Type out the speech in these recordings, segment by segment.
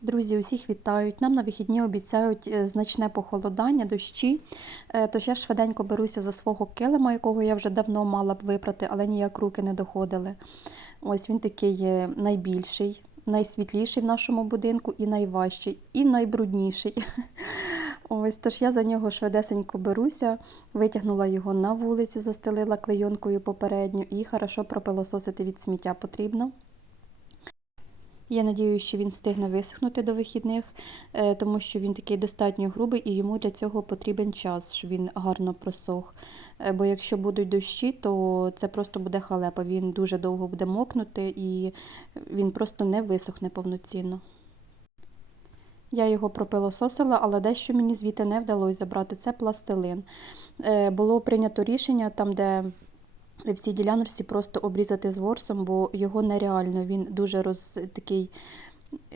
Друзі, усіх вітають. Нам на вихідні обіцяють е, значне похолодання, дощі. Е, Тож я швиденько беруся за свого килима, якого я вже давно мала б випрати, але ніяк руки не доходили. Ось він такий найбільший, найсвітліший в нашому будинку, і найважчий, і найбрудніший. Ось, тож я за нього швидесенько беруся, витягнула його на вулицю, застелила клейонкою попередньо і хорошо пропилососити від сміття потрібно. Я надіюся, що він встигне висохнути до вихідних, е, тому що він такий достатньо грубий і йому для цього потрібен час, щоб він гарно просох. Е, Бо якщо будуть дощі, то це просто буде халепа. Він дуже довго буде мокнути і він просто не висохне повноцінно. Я його пропилососила, але дещо мені звідти не вдалося забрати. Це пластилин. Е, Було прийнято рішення там, де в цій діляночці просто обрізати з ворсом, бо його нереально. Він дуже роз такий,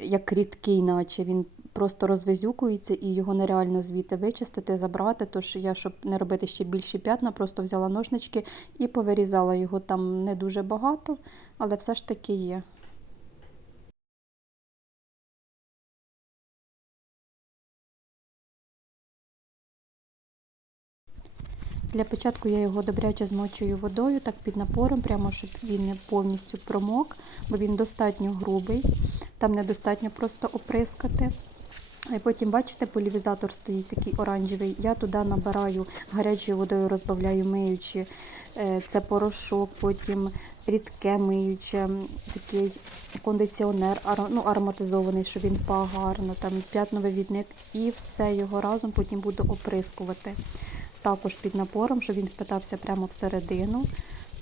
як рідкий, наче він просто розвезюкується і його нереально звідти вичистити, забрати. Тож я, щоб не робити ще більші п'ятна, просто взяла ножнички і повирізала його. Там не дуже багато, але все ж таки є. Для початку я його добряче змочую водою, так під напором, прямо щоб він не повністю промок, бо він достатньо грубий, там недостатньо просто оприскати. І потім, бачите, полівізатор стоїть такий оранжевий. Я туди набираю гарячою водою, розбавляю миючи. Е, Це порошок, потім рідке миюче, такий кондиціонер, ну, ароматизований, щоб він пах гарно, там п'ятновивідник і все його разом потім буду оприскувати. Також під напором, щоб він впитався прямо всередину.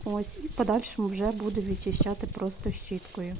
Ось, і в подальшому вже буду відчищати просто щіткою.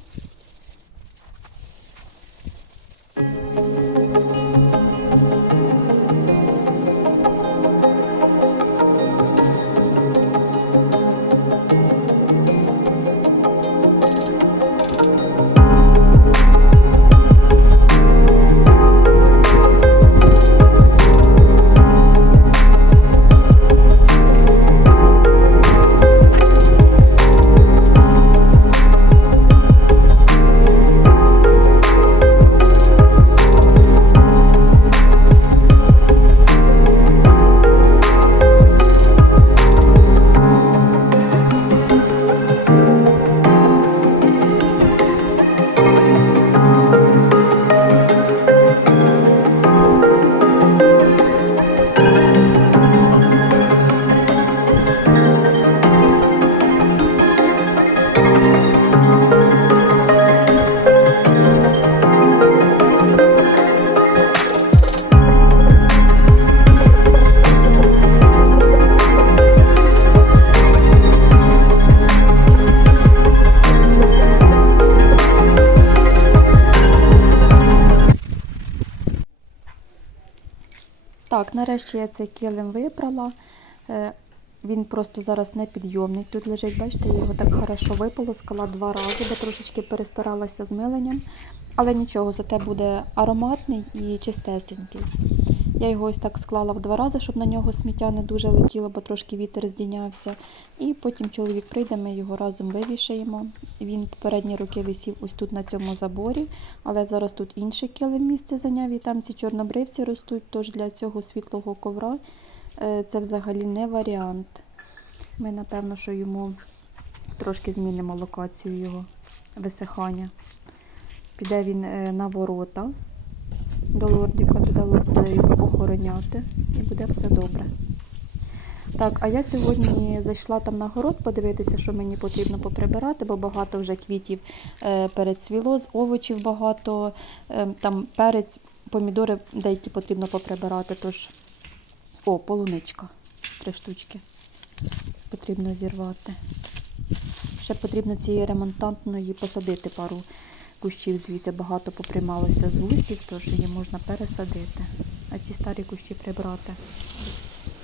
Так, нарешті я цей килим випрала. Е, Він просто зараз непідйомний. Тут лежить, бачите, я його так хорошо виполоскала два рази, бо трошечки перестаралася з миленням. Але нічого, зате буде ароматний і чистесенький. Я його ось так склала в два рази, щоб на нього сміття не дуже летіло, бо трошки вітер здійнявся. І потім чоловік прийде, ми його разом вивішаємо. Він попередні роки висів ось тут на цьому заборі, але зараз тут інший килим місце зайняв, і там ці чорнобривці ростуть, тож для цього світлого ковра е, це взагалі не варіант. Ми, напевно, що йому трошки змінимо локацію його висихання. Піде він е, на ворота до лордіка, туди буде його охороняти і буде все добре. Так, а я сьогодні зайшла там на город подивитися, що мені потрібно поприбирати, бо багато вже квітів е, перецвіло, з овочів багато, е, там перець, помідори деякі потрібно поприбирати. Тож, о, полуничка, три штучки потрібно зірвати. Ще потрібно цієї ремонтантної посадити пару кущів звідси багато поприймалося з вусів, тож її можна пересадити. А ці старі кущі прибрати.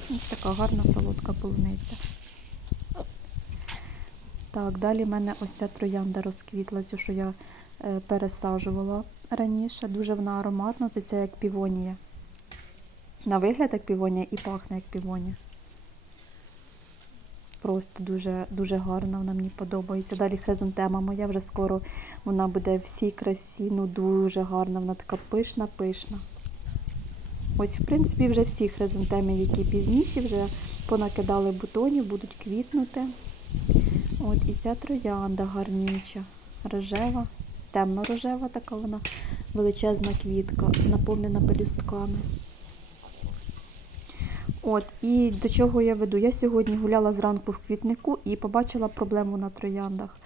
Ось така гарна солодка полуниця. Так, далі в мене ось ця троянда розквітла, цю, що я е, пересаджувала раніше. Дуже вона ароматна, це ця як півонія. На вигляд як півонія і пахне як півонія. Просто дуже, дуже гарна, вона мені подобається. Далі хризантема моя вже скоро вона буде всій красі, ну дуже гарна, вона така пишна, пишна. Ось, в принципі, вже всі хризантеми, які пізніші, вже понакидали бутонів, будуть квітнути. От, і ця троянда гарнюча, рожева, темно-рожева така вона, величезна квітка, наповнена пелюстками. От, і до чого я веду? Я сьогодні гуляла зранку в квітнику і побачила проблему на трояндах,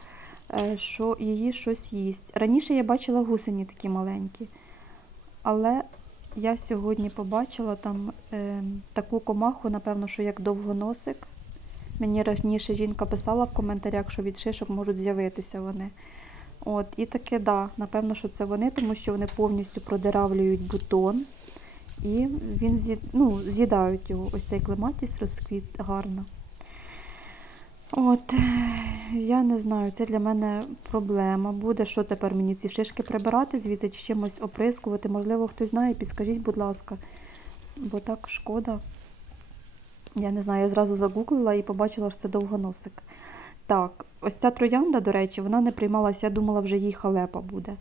е, що її щось їсть. Раніше я бачила гусені такі маленькі, але я сьогодні побачила там е, таку комаху, напевно, що як довгоносик. Мені раніше жінка писала в коментарях, що від шишок можуть з'явитися вони. От, і таке, да, напевно, що це вони, тому що вони повністю продиравлюють бутон. І він з'ї... ну, з'їдають його. Ось цей клематіс розквіт гарно. От, я не знаю, це для мене проблема буде. Що тепер мені ці шишки прибирати, звідси чи чимось оприскувати? Можливо, хтось знає, підскажіть, будь ласка. Бо так шкода. Я не знаю, я зразу загуглила і побачила, що це довгоносик. Так, ось ця троянда, до речі, вона не приймалася, я думала, вже їй халепа буде.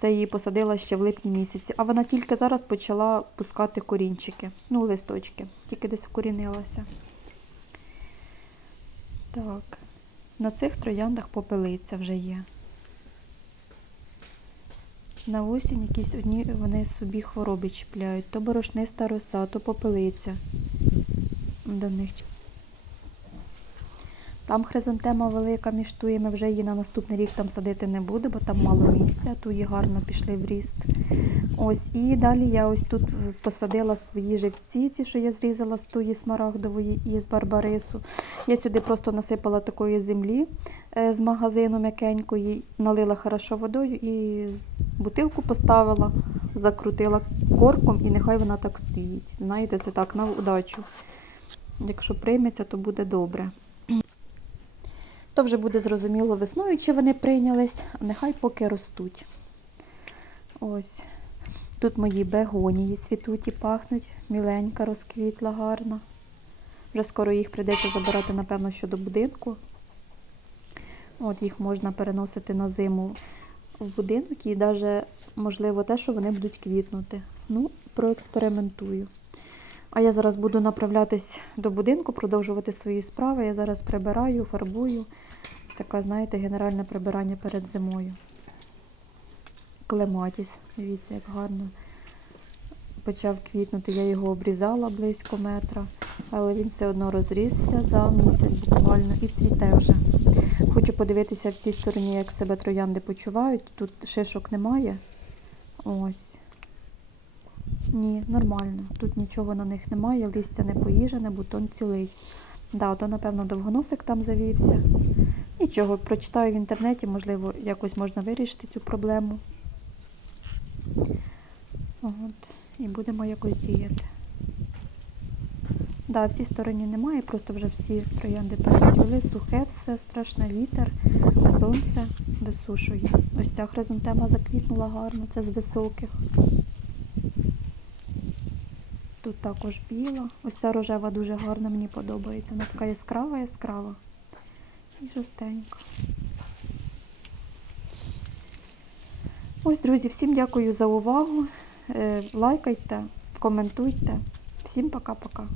Це її посадила ще в липні місяці, а вона тільки зараз почала пускати корінчики, ну, листочки, тільки десь вкорінилася. Так, на цих трояндах попелиця вже є. На осінь якісь одні вони собі хвороби чіпляють. То борошниста роса, то попелиця. До них. Там хризантема велика між туями, вже її на наступний рік там садити не буду, бо там мало місця, туї гарно пішли в ріст. Ось, і далі я ось тут посадила свої живці, ці, що я зрізала з туї смарагдової і з барбарису. Я сюди просто насипала такої землі е, з магазину м'якенької, налила хорошо водою і бутилку поставила, закрутила корком і нехай вона так стоїть. Знаєте, це так на удачу. Якщо прийметься, то буде добре. То вже буде зрозуміло весною, чи вони прийнялись, нехай поки ростуть. Ось. Тут мої бегонії цвітуть і пахнуть. Міленька розквітла гарна. Вже скоро їх прийдеться забирати, напевно, що до будинку. От їх можна переносити на зиму в будинок і навіть, можливо, те, що вони будуть квітнути. Ну, проекспериментую. А я зараз буду направлятись до будинку, продовжувати свої справи. Я зараз прибираю, фарбую. Таке, знаєте, генеральне прибирання перед зимою. Клематіс, дивіться, як гарно почав квітнути. Я його обрізала близько метра, але він все одно розрісся за місяць буквально і цвіте вже. Хочу подивитися в цій стороні, як себе троянди почувають. Тут шишок немає. Ось. Ні, нормально. Тут нічого на них немає, листя не поїжене, бутон цілий. Да, то, напевно, довгоносик там завівся. Нічого, прочитаю в інтернеті, можливо, якось можна вирішити цю проблему. От. І будемо якось діяти. Да, в цій стороні немає, просто вже всі троянди перецвіли, сухе все, страшне вітер, сонце висушує. Ось ця хризантема заквітнула гарно, це з високих. Тут також біла. Ось ця рожева дуже гарна, мені подобається. Вона така яскрава, яскрава. І жовтенька. Ось, друзі, всім дякую за увагу. Е, Лайкайте, коментуйте. Всім пока-пока.